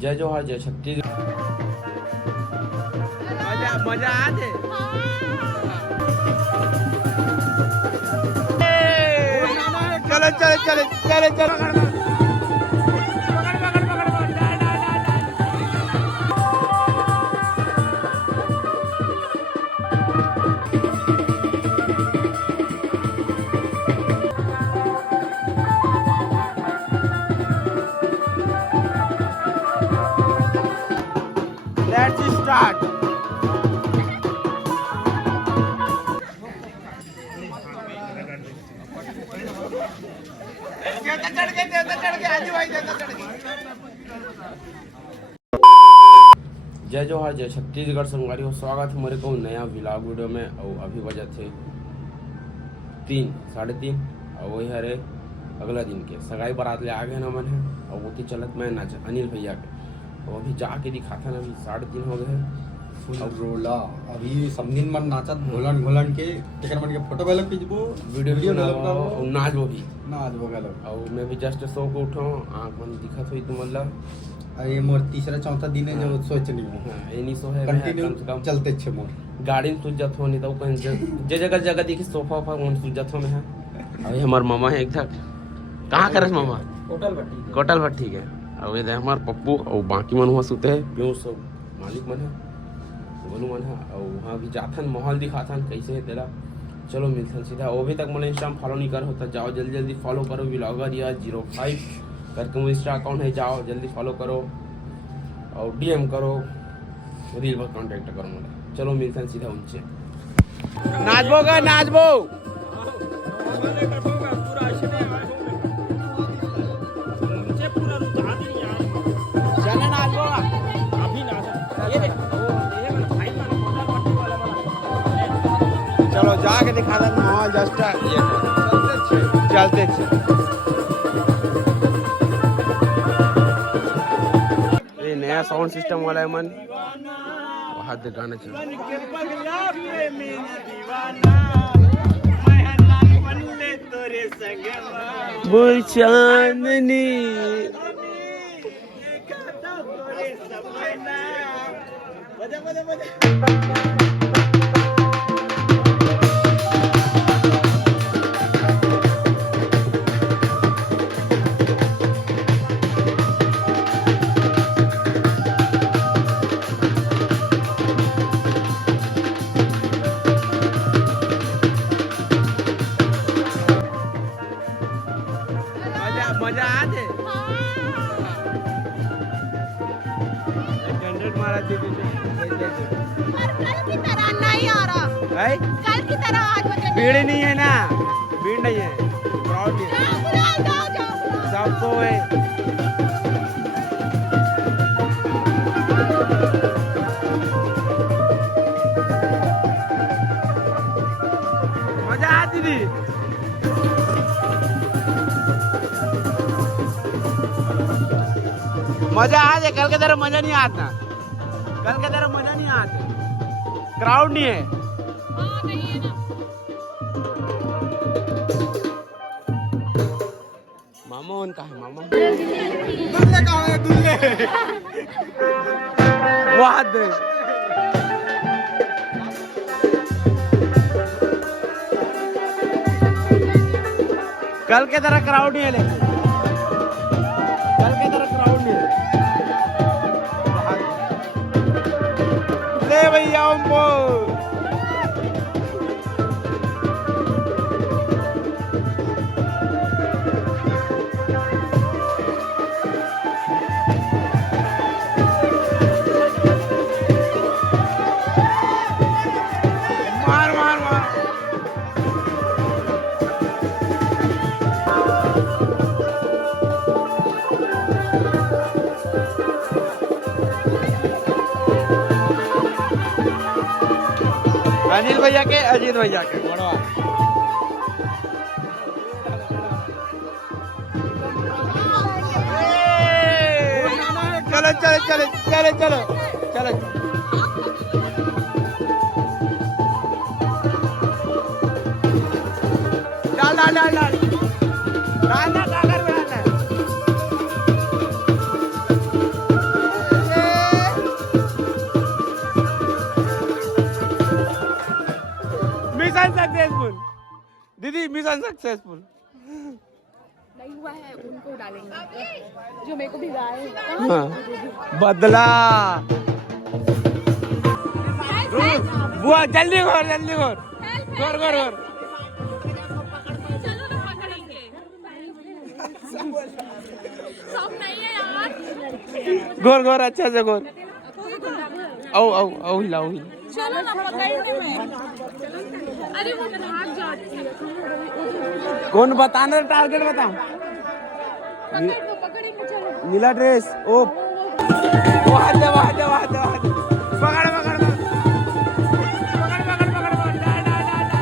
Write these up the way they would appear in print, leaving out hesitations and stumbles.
जय जोहार जय छत्तीसगढ़। मजा आ जाए। चलो चलो चलो चलो चलो। Let's start. जय जोहार जय छत्तीसगढ़ संगवारी हो। स्वागत है मेरे को नया व्लॉग वीडियो में। और अभी बजे थे 3 साढ़े 3 और वही हरे अगला दिन के सगाई बारात ले आ गए ना मन है। और वो थी चलत मैं नाच अनिल भैया के। तो अभी जाके दिखाता ना, अभी 3:30 हो गए हैं। अब रोला अभी समझिन मन नाचत घोलन घोलन के तेकर मन के फोटो वाला खींचबो, वीडियो बनाओ नाच वो भी नाच बगल। और मैं भी जस्ट सो को उठा आँख मन दिखत हुई तो मतलब अरे मोर तीसरा चौथा दिन है जो सोच नहीं हूं। हाँ ये नहीं सो है कंटिन्यू कम से कम चलते छे मोर गाड़ी में सूझ जात हो नहीं तो कहीं जे जगह जगह देखी सोफा वोफा वहाँ सूझ जात हो में है। अभी हमार मामा है एकदम कहाँ करस मामा कोटल भट्टी है। और इधर हमार पप्पू और बाकी मन हुआ सुते है प्यों सब मालिक मन है बोलू मन है। और वहाँ भी जाथन माहौल दिखाथन कैसे है तेरा। चलो मिलथन सीधा। वो भी तक मैंने इंस्टाग्राम फॉलो नहीं कर होता, जाओ जल्दी जल्दी फॉलो करो व्लॉगर या 05 करके वो इंस्टा अकाउंट है, जाओ जल्दी फॉलो करो और डीएम करो, रील पर कांटेक्ट करो मुझे। चलो मिलते हैं सीधा उनसे। नाचबो का नाचबो चले नाचबो अभी चलो जाके दिखा दें माहौल जस्ट चलते नया साउंड सिस्टम वाला है मन वहाँ से गाना चल बोल चांदनी मजा आ जाए। मारा कल की तरह नहीं आ रहा है? कल की तरह आज भीड़ नहीं है ना, भीड़ नहीं है, क्राउड नहीं है, सब तो है। मजा आ दीदी मजा आ जाए। कल के तरह मजा नहीं आता, कल के तरह मजा नहीं आता, क्राउड नहीं है। नहीं है ना। मामा उनका है मामा दुल्ले कहां है दुल्ले वाद कल के तरह क्राउड नहीं है, लेकिन कल के तरह क्राउड नहीं है। ले भैया उम्बो मार मार मार अनिल भैया के अजीत भैया के मोड़वा चलो चलो चलो चलो चलो चलो डाल डाल डाल डाल डाल डाल डाल मिशन सक्सेसफुल। नहीं हुआ है उनको डालेंगे जो मेरे को भिगाए। हाँ, बदला। बुआ जल्दी घोर, जल्दी घोर, घोर घोर घोर। चलो ना पकड़ेंगे। सब नहीं है यार। घोर घोर अच्छा से घोर। आओ आओ आओ हिलाओ हिलाओ। चलो ना पकड़ने में। अरे वो भाग जाती है। कौन बताना टारगेट बताओ। पकड़ेंगे चलो। नीला ड्रेस ओ वहां जा वहां जा वहां जा पकड़ पकड़ पकड़ पकड़ पकड़ पकड़ डा डा डा डा।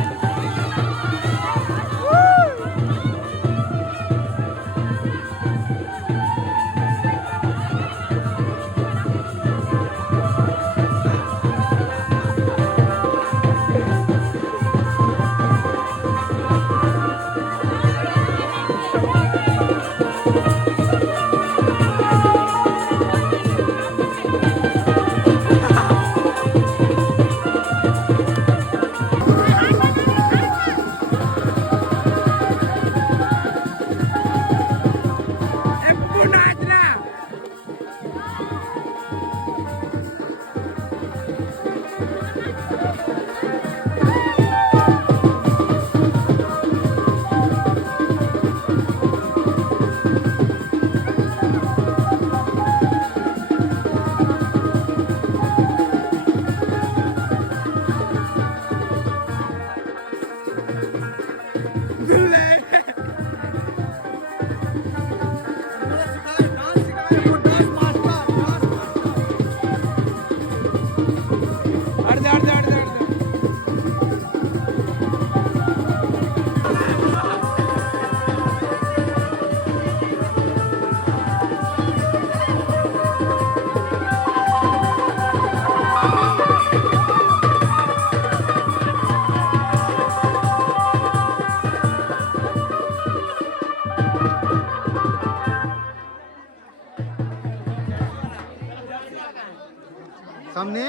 सामने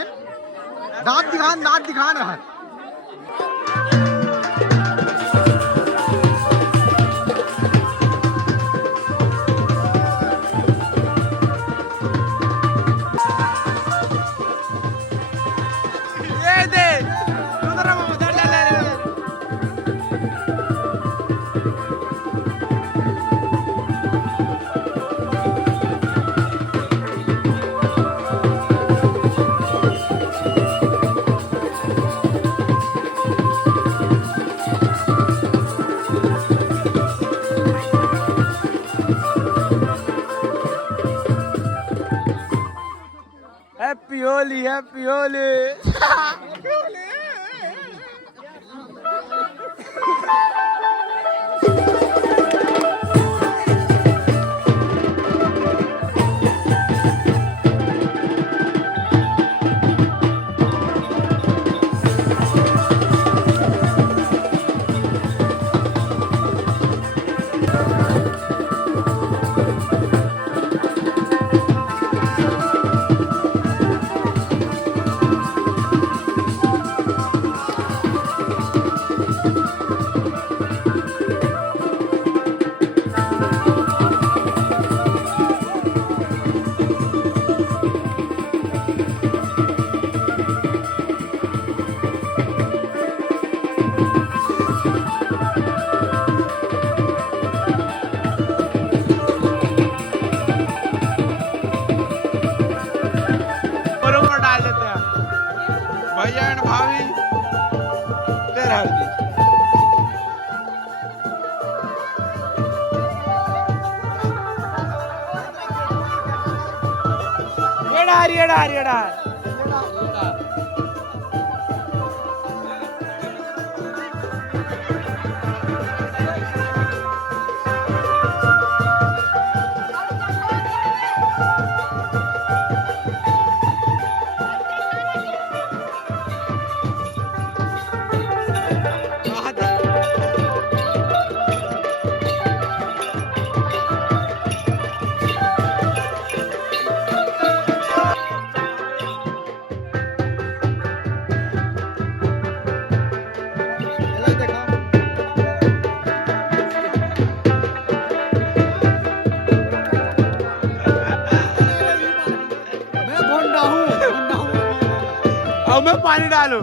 दांत दिखा रहा है। ये दे उधर उधर चल रहे। Happy Holi happy Holy. भैया एंड भाभी तेरा हल्दी। येड़ा मैं पानी डालूं?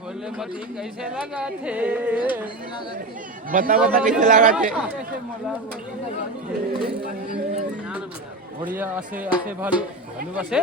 फूलमती कैसे लगा थे बता कैसे लगा थे बढ़िया आसे आसे भालू भालू आसे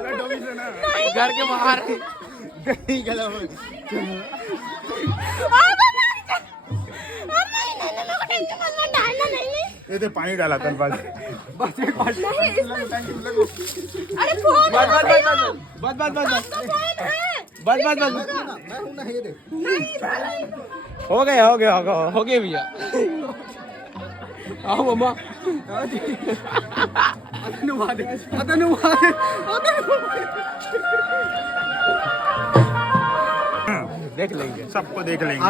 घर के बाहर ये पानी डाला था बस अरे फोन बस बस बस बस बस बस हो गए भैया आओ मम्मा देख लेंगे सबको देख लेंगे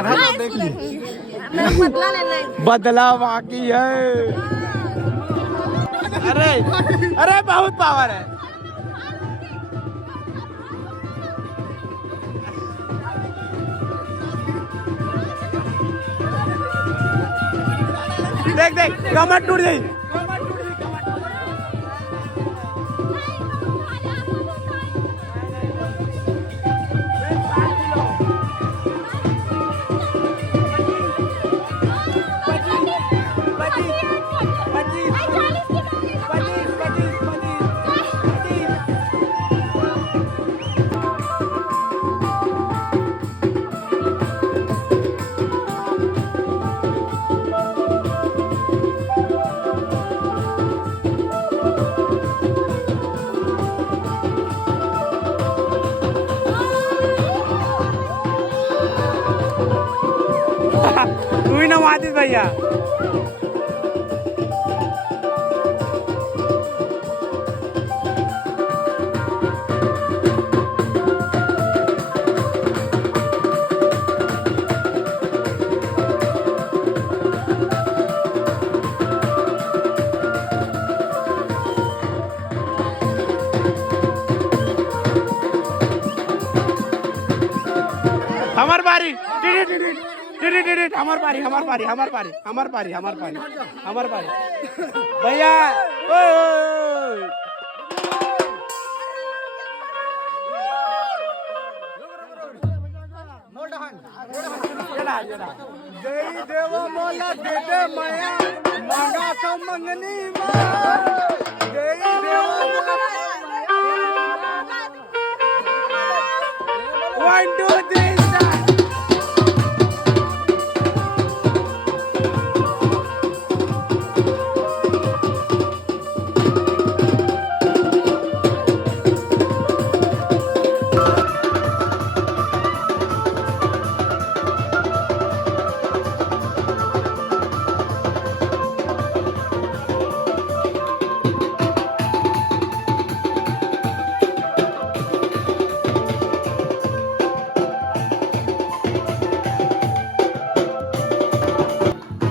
बदला लेना है। बदला बाकी है अरे अरे बहुत पावर है देख देख कमर टूट गई आदित्य भैया। हमार बारी हमार पारी भैया। जय देवा मोला देते माया मांगा तो मंगनी जय देवा 1 2 3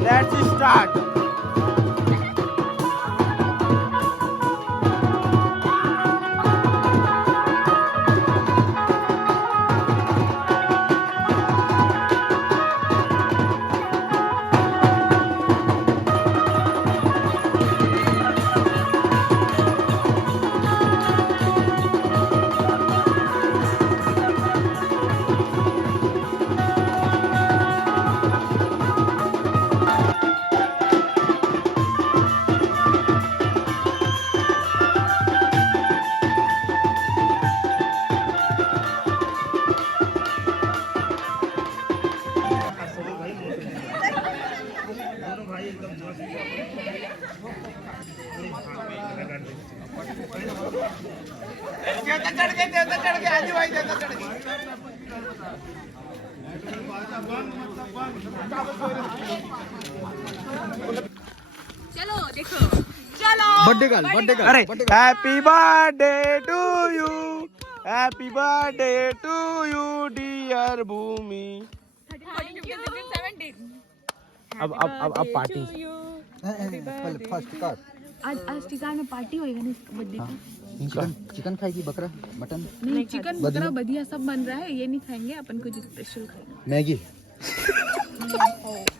Let's start. चलो देखो, चलो बर्थडे गर्ल अरे happy birthday to you, happy birthday to you dear Bhumi. अब पार्टी। फर्स्ट कर आज टिकार में पार्टी होएगा ना बर्थडे की। चिकन खाएगी बकरा मटन नहीं, चिकन बकरा बढ़िया सब बन रहा है, ये नहीं खाएंगे अपन, कुछ स्पेशल खाएंगे। मैगी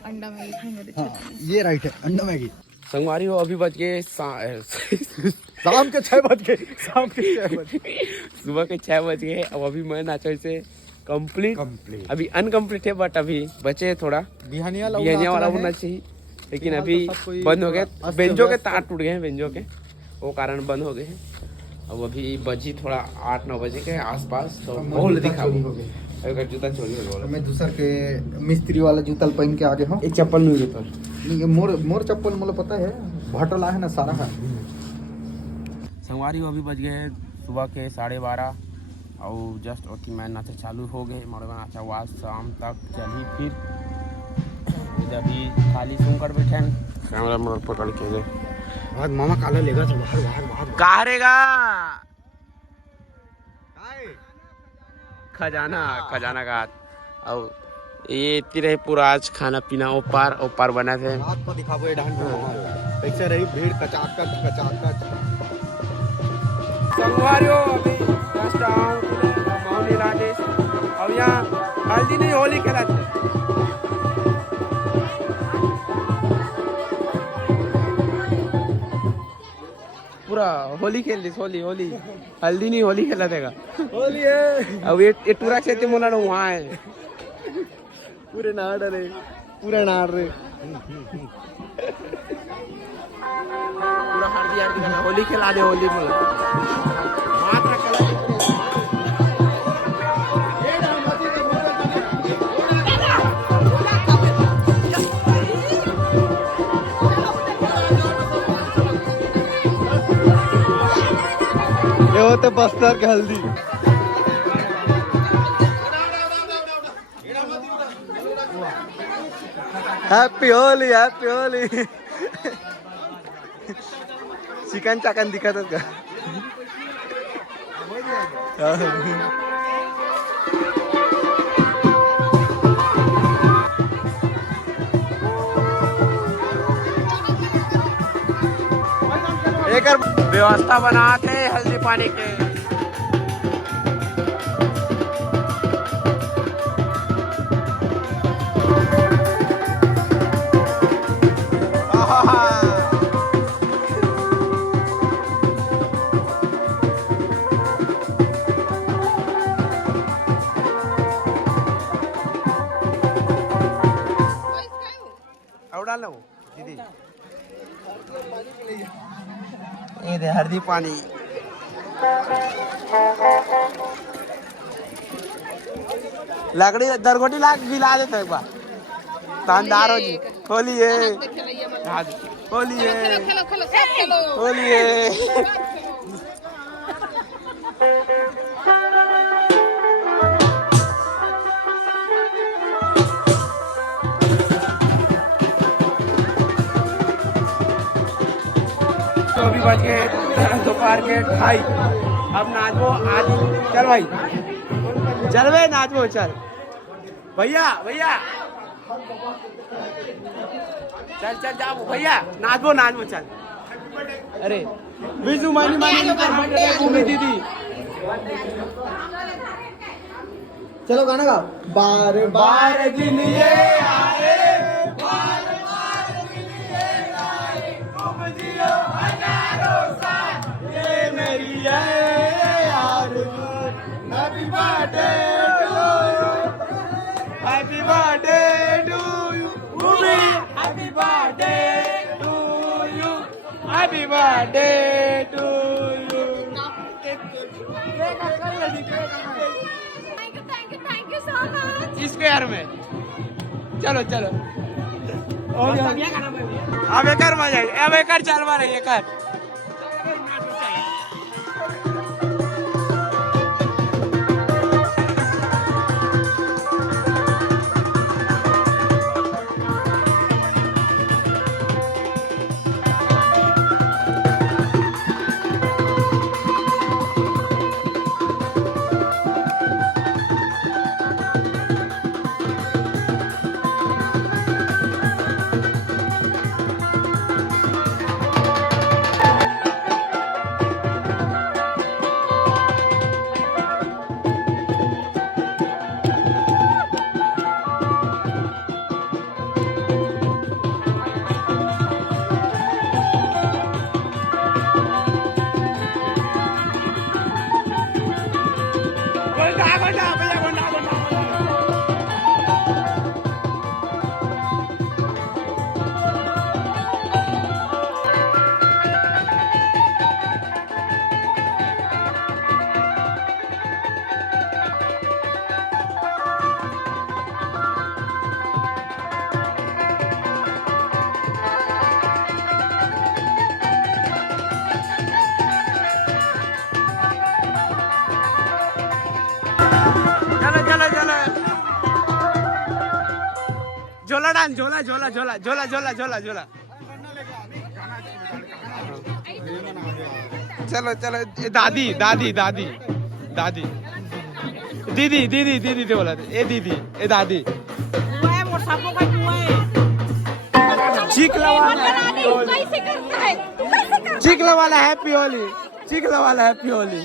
अंडा मैगी खाएंगे तो हाँ ये राइट है अंडा मैगी। संगवारी हो अभी बज गए शाम के 6 बज गए सुबह के 6 बज गए। अब अभी मैं नाचो से कंप्लीट अभी अनकम्प्लीट है, बट अभी बचे थोड़ा बिहानिया वाला होना चाहिए, लेकिन अभी बंद हो गए। बेंजो के तार टूट गए हैं, बेंजो के वो कारण बंद हो गए हैं। अब अभी बजी थोड़ा 8-9 बजे के आसपास, तो बहुत दिखावी हो गई। अगर जूता चोरी हो गया, मैं दूसर के मिस्त्री वाला जूता पहन के आगे हूँ। एक चप्पल नहीं जूता ये मोर चप्पल मुझे पता है, भटला है ना सारा है। संगवारी अभी बज गए सुबह के 12:30 और जस्ट ओती मैं नाचा चालू हो गए। मरवा नाचा हुआ शाम तक चली, फिर अभी खाली सुन कर बैठे हैं। कैमरा मोड़ पकड़ के गए। आज मामा काला लेगा तो बाहर कहाँ रहेगा खजाना का हाथ। और ये इतनी रही पूरा आज खाना पीना ओपार बना थे। रात को दिखाबो ये डांस कैसे रही भीड़ कचाकच। संगवारियों अभी जस्ट मौनी राजेश अब यहाँ हल्दी नहीं होली खेला थे। पूरा होली खेल दी, होली हल्दी नहीं होली खेला देगा। होली है अब ये टूरा से मोला वहाँ है पूरा नाड़ रे पूरा हल्दी खेला, होली खेला दे, होली बोला मात्र कला ये होते बस्तर के हल्दी। Happy Holi happy Holi chicken चाकन दिखत का एक व्यवस्था बनाते हल्दी पानी के। और डाल लो दीदी, ये दे हल्दी पानी। लकड़ी दरगोटी लाग गिला देते एक बार तानदार हो जी। खोलिए खोलिए खोलिए। तो अभी बज गए दोपहर के 2:30। अब नाचबो आज। चल भाई चल बे नाचबो चल भैया भैया चल चल जाओ भैया नाचबो नाचबो चल। अरे विजू मानी मानी भूमि दीदी चलो गाना गाओ। बार बार दिन ये आए बार बार दिन ये आए तुम जियो हजारों साल ये मेरी है आरज़ू। Happy birthday to you happy birthday to you Bhumi happy birthday to you happy birthday to you. Thank you so much. इसके यार में चलो चलो अब एक मजा अब एक चल रही है कर। झोला डाल झोला झोला झोला झोला झोला झोला झोला। चलो चलो दादी दादी दादी दादी दीदी दीदी दीदी ते बोला ए दीदी ए दादी चिकला वाला हैप्पी होली चिकला वाला हैप्पी होली।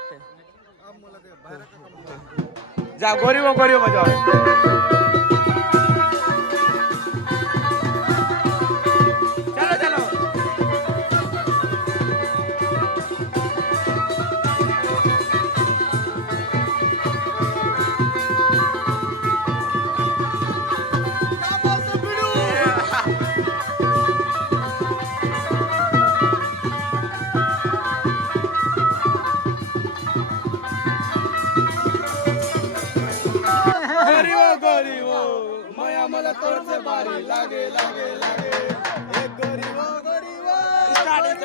लागते जा गोरी वो बजाओ चलो चलो गोरी वो माया मला तोडचे बारी लागे लागे लागे एक गोरी वो स्टार्ट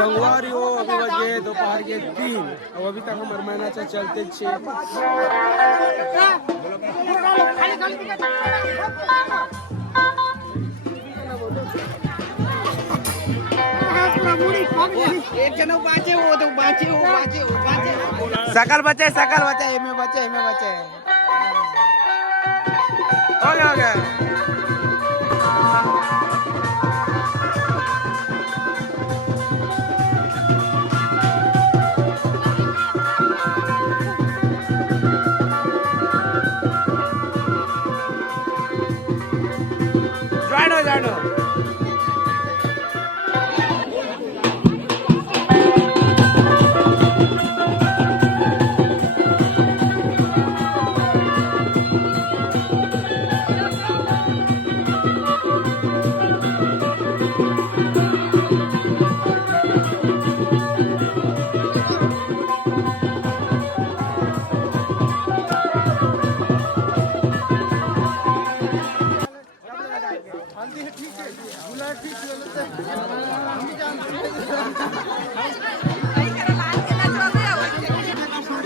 संगवारी हो अभी बजे दोपहर के 3 और अभी तक हमारे महीना चलते छे एक जन बाचे हो तो बाचे सकल बचे एमे बचे हो गया जानो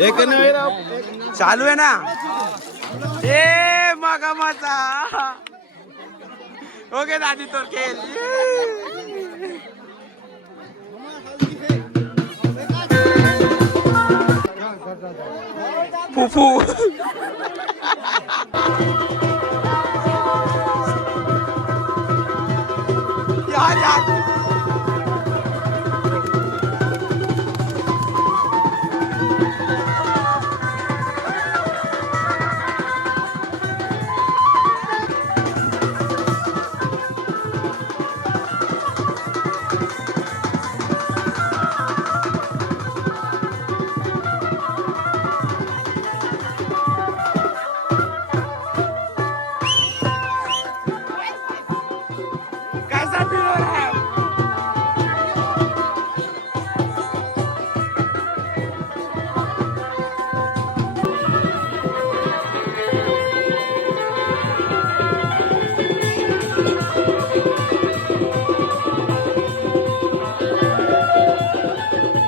एक चालू है ना ए मगा मचा ओके दादी तो खेल फूफू यार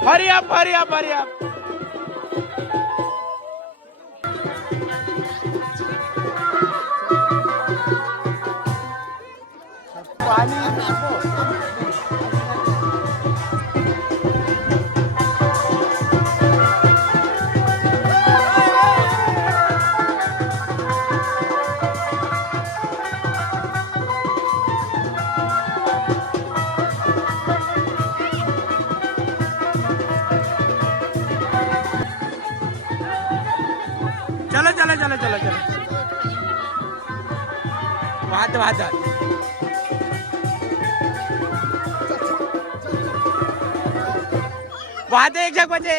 Hurry up, hurry up, hurry up. चलो चलो चलो चलो चलो बात बात बात एक जग बचे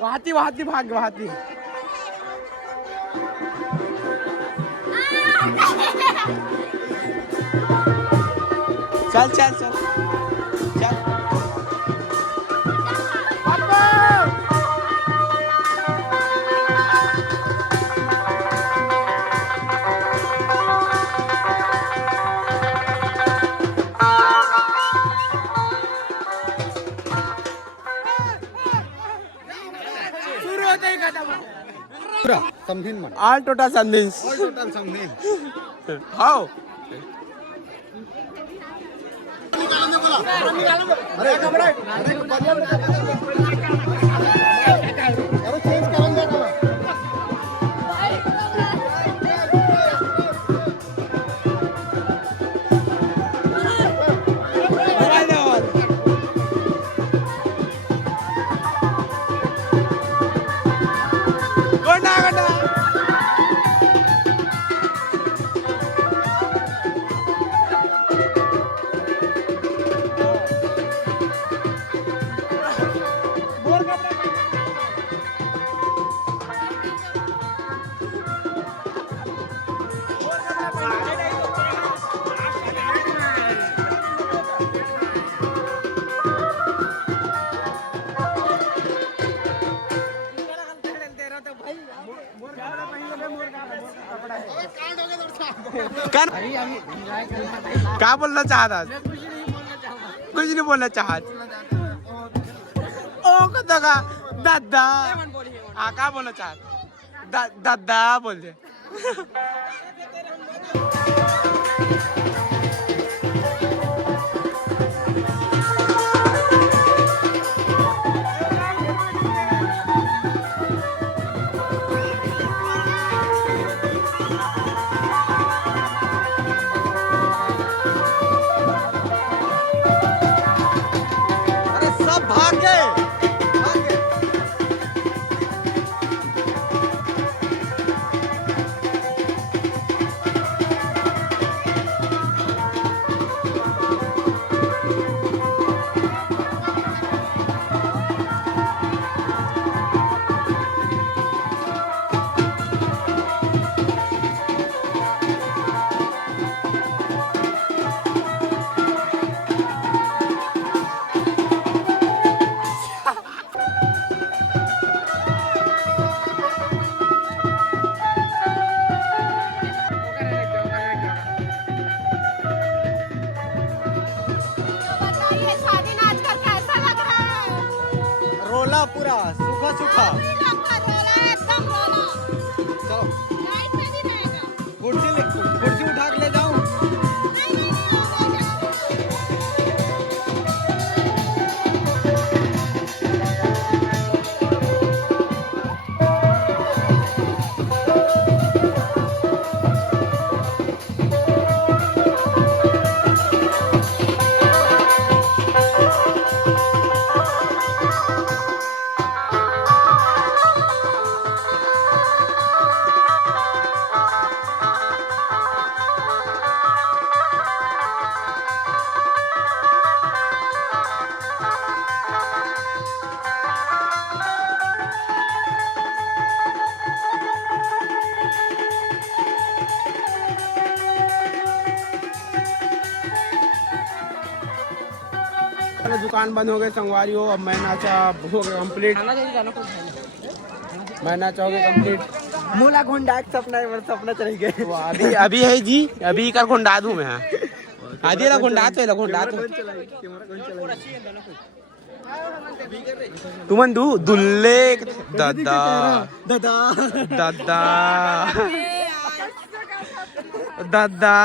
वहाती भाग वहाती चल चल चल चल पूरा समझीन मन ऑल टोटल संदेश ऑल टोटल समझीन हाउ अरे कपड़ा अरे चेंज करन दे ना क्या बोलना चाहता कुछ नहीं बोलना चाहत ओ कदा का दादा हाँ क्या बोलना चाहत दादा बोल दे रोला पूरा सूखा सूखा चलो कुर्सी उठा के ले जाऊं दुकान बंद हो गई संगवारी हो अब मैं नाचा हो गया कंप्लीट मैं नाचा हो गया कंप्लीट मूला गुंडा सपना है सपना चल गए अभी अभी है जी अभी का गुंडा दूं मैं आधी ला गुंडा तो गुंडा तो तुमन दू दुल्ले दादा दादा दादा दादा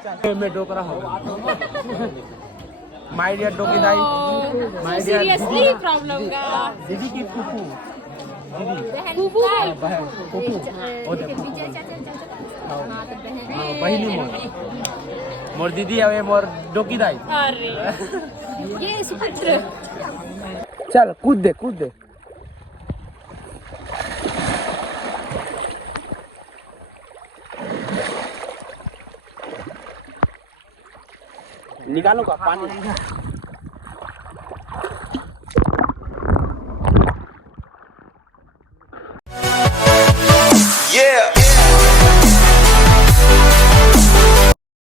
मैं डोकरा होगा माय डियर डोकी दाई माय डियर सीरियसली प्रॉब्लम का दीदी की फूफू फूफू बहन फूफू बहिनी मोर दीदी है मोर डोकी दाई अरे ये सुपुत्र चल कूद दे निकालो का पानी